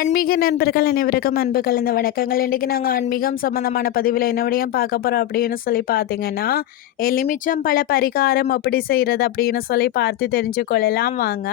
ஆன்மீக நண்பர்கள் அனைவருக்கும் அன்பு கலந்த வணக்கங்கள். இன்றைக்கி நாங்கள் ஆன்மீகம் சம்மந்தமான பதிவில் என்ன விடையும் பார்க்க போகிறோம் அப்படின்னு சொல்லி பார்த்தீங்கன்னா எலுமிச்சம் பல பரிகாரம் எப்படி செய்கிறது அப்படின்னு சொல்லி பார்த்து தெரிஞ்சு கொள்ளலாம் வாங்க.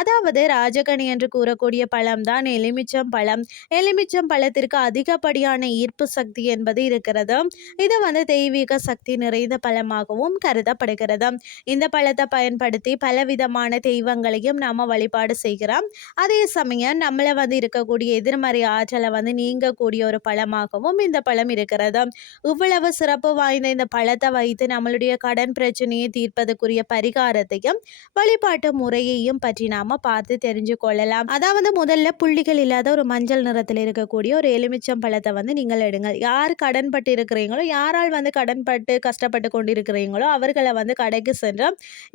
அதாவது ராஜகனி என்று கூறக்கூடிய பழம் தான் எலுமிச்சம் பழம். எலுமிச்சம் பழத்திற்கு அதிகப்படியான ஈர்ப்பு சக்தி என்பது இருக்கிறது. இது வந்து தெய்வீக சக்தி நிறைந்த பழமாகவும் கருதப்படுகிறது. இந்த பழத்தை பயன்படுத்தி பலவிதமான தெய்வங்களையும் நாம் வழிபாடு செய்கிறோம். அதே சமயம் நம்மளை வந்து இருக்க இருக்கக்கூடிய எதிர்மறை ஆற்றலை வந்து நீங்கக்கூடிய ஒரு பழமாகவும் இந்த பழம் இருக்கிறது. இவ்வளவு சிறப்பு வாய்ந்த இந்த பழத்தை வைத்து நம்மளுடைய கடன் பிரச்சனையை தீர்ப்பதற்குரிய பரிகாரத்தையும் வழிபாட்டு முறையையும் பற்றி நாம பார்த்து தெரிஞ்சு கொள்ளலாம். அதாவது முதல்ல புள்ளிகள் இல்லாத ஒரு மஞ்சள் நிறத்தில் இருக்கக்கூடிய ஒரு எலுமிச்சம் பழத்தை வந்து நீங்கள் எடுங்கள். யார் கடன்பட்டு இருக்கிறீங்களோ யாரால் வந்து கடன் பட்டு கஷ்டப்பட்டு கொண்டிருக்கிறீங்களோ அவர்களை வந்து கடைக்கு சென்று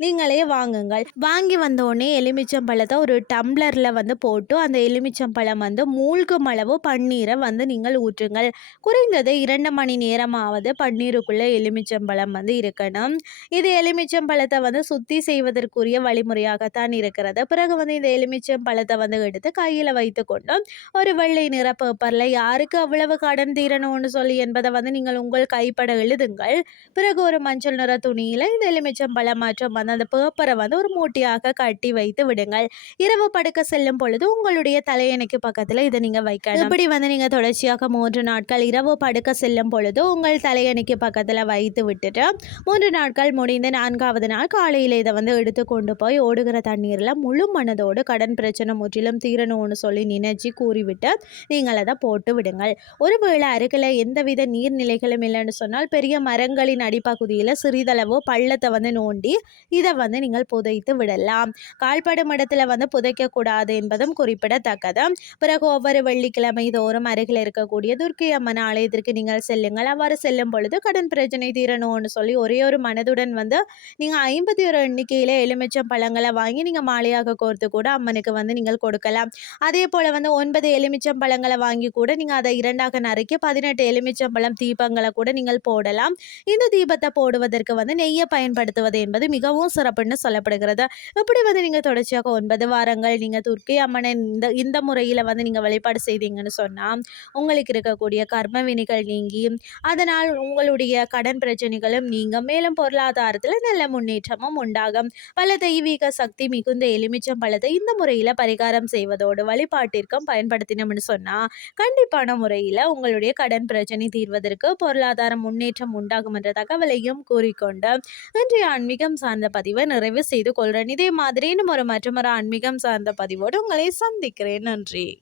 நீங்களே வாங்குங்கள். வாங்கி வந்த உடனே எலுமிச்சம் பழத்தை ஒரு டம்ளரில் வந்து போட்டு அந்த எலுமிச்சம் பழம் வந்து மூழ்கும் அளவு பன்னீரை வந்து நீங்கள் ஊற்றுங்கள். குறைந்தது இரண்டு மணி நேரமாவது பன்னீருக்குள்ளே எலுமிச்சம்பழம் வந்து இருக்கணும். இது எலுமிச்சம்பழத்தை வந்து சுத்தி செய்வதற்குரிய வழிமுறையாகத்தான் இருக்கிறது. பிறகு வந்து இந்த எலுமிச்சம்பழத்தை வந்து எடுத்து கையில் வைத்து கொண்டு ஒரு வெள்ளை நிற பேப்பரில் யாருக்கு அவ்வளவு கடன் தீரணும்னு சொல்லி என்பதை வந்து நீங்கள் உங்கள் கைப்பட எழுதுங்கள். பிறகு ஒரு மஞ்சள் நிற துணியில் இந்த எலுமிச்சம்பழம் மற்றும் வந்து அந்த பேப்பரை வந்து ஒரு மூட்டையாக கட்டி வைத்து விடுங்கள். இரவு படுக்க செல்லும் பொழுது உங்களுடைய தலையணைக்கு பக்கத்தில் இதை நீங்கள் வைக்கலாம் இப்படி வந்து நீங்கள் தொடர்ச்சியாக மூன்று நாட்கள் இரவு படுக்க செல்லும் பொழுது உங்கள் தலையணைக்கு பக்கத்தில் வைத்து விட்டுட்டு மூன்று நாட்கள் முடிந்து நான்காவது நாள் காலையில் இதை வந்து எடுத்து கொண்டு போய் ஓடுகிற தண்ணீரில் முழு மனதோடு கடன் பிரச்சனை முற்றிலும் தீரணும்னு சொல்லி நினைச்சு கூறிவிட்டு நீங்கள் அதை போட்டு விடுங்கள். ஒருவேளை அருகில் எந்தவித நீர்நிலைகளும் இல்லைன்னு சொன்னால் பெரிய மரங்களின் அடிப்பகுதியில் சிறிதளவு பள்ளத்தை வந்து நோண்டி இதை வந்து நீங்கள் புதைத்து விடலாம். கால்படும் இடத்துல வந்து புதைக்கக்கூடாது என்பதும் குறிப்பிடத்தக்கது. பிறகு ஒவ்வொரு வெள்ளிக்கிழமை தோறும் அருகில் இருக்கக்கூடிய துர்க்கை அம்மன் ஆலயத்திற்கு நீங்கள் செல்லுங்கள். அவ்வாறு செல்லும் பொழுது கடன் பிரச்சனை தீரணும்னு சொல்லி ஒரே ஒரு மனதுடன் வந்து நீங்கள் ஐம்பத்தி ஒரு எண்ணிக்கையில் எலுமிச்சம் பழங்களை வாங்கி நீங்கள் மாலையாக கோர்த்து கூட அம்மனுக்கு வந்து நீங்கள் கொடுக்கலாம். அதே போல் வந்து ஒன்பது எலுமிச்சம் பழங்களை வாங்கி கூட நீங்கள் அதை இரண்டாக நறுக்கி பதினெட்டு எலுமிச்சம் பழம் தீபங்களை கூட நீங்கள் போடலாம். இந்த தீபத்தை போடுவதற்கு வந்து நெய்யை பயன்படுத்துவது என்பது மிகவும் சிறப்புன்னு சொல்லப்படுகிறது. இப்படி வந்து நீங்கள் தொடர்ச்சியாக ஒன்பது வாரங்கள் நீங்கள் துர்க்கை அம்மனை இந்த இந்த முறையில் வந்து நீங்கள் வழிபாடு செய்தீங்கன்னு சொன்னால் உங்களுக்கு இருக்கக்கூடிய கர்ம வினைகள் நீங்கி அதனால் உங்களுடைய கடன் பிரச்சனைகளும் நீங்க மேலும் பொருளாதாரத்தில் நல்ல முன்னேற்றமும் உண்டாகும். பல தெய்வீக சக்தி மிகுந்த எலுமிச்சம் பழத்தை இந்த முறையில் பரிகாரம் செய்வதோடு வழிபாட்டிற்கும் பயன்படுத்தினோம்னு சொன்னால் கண்டிப்பான முறையில் உங்களுடைய கடன் பிரச்சனை தீர்வதற்கு பொருளாதார முன்னேற்றம் உண்டாகும் என்ற தகவலையும் கூறிக்கொண்டு இன்றைய ஆன்மீகம் சார்ந்த பதிவை நிறைவு செய்து கொள்கிறேன் இதே மாதிரி இன்னும் ஒரு மற்றொரு ஆன்மீகம் சார்ந்த பதிவோடு உங்களை சந்திக்கிறேன். நன்றி.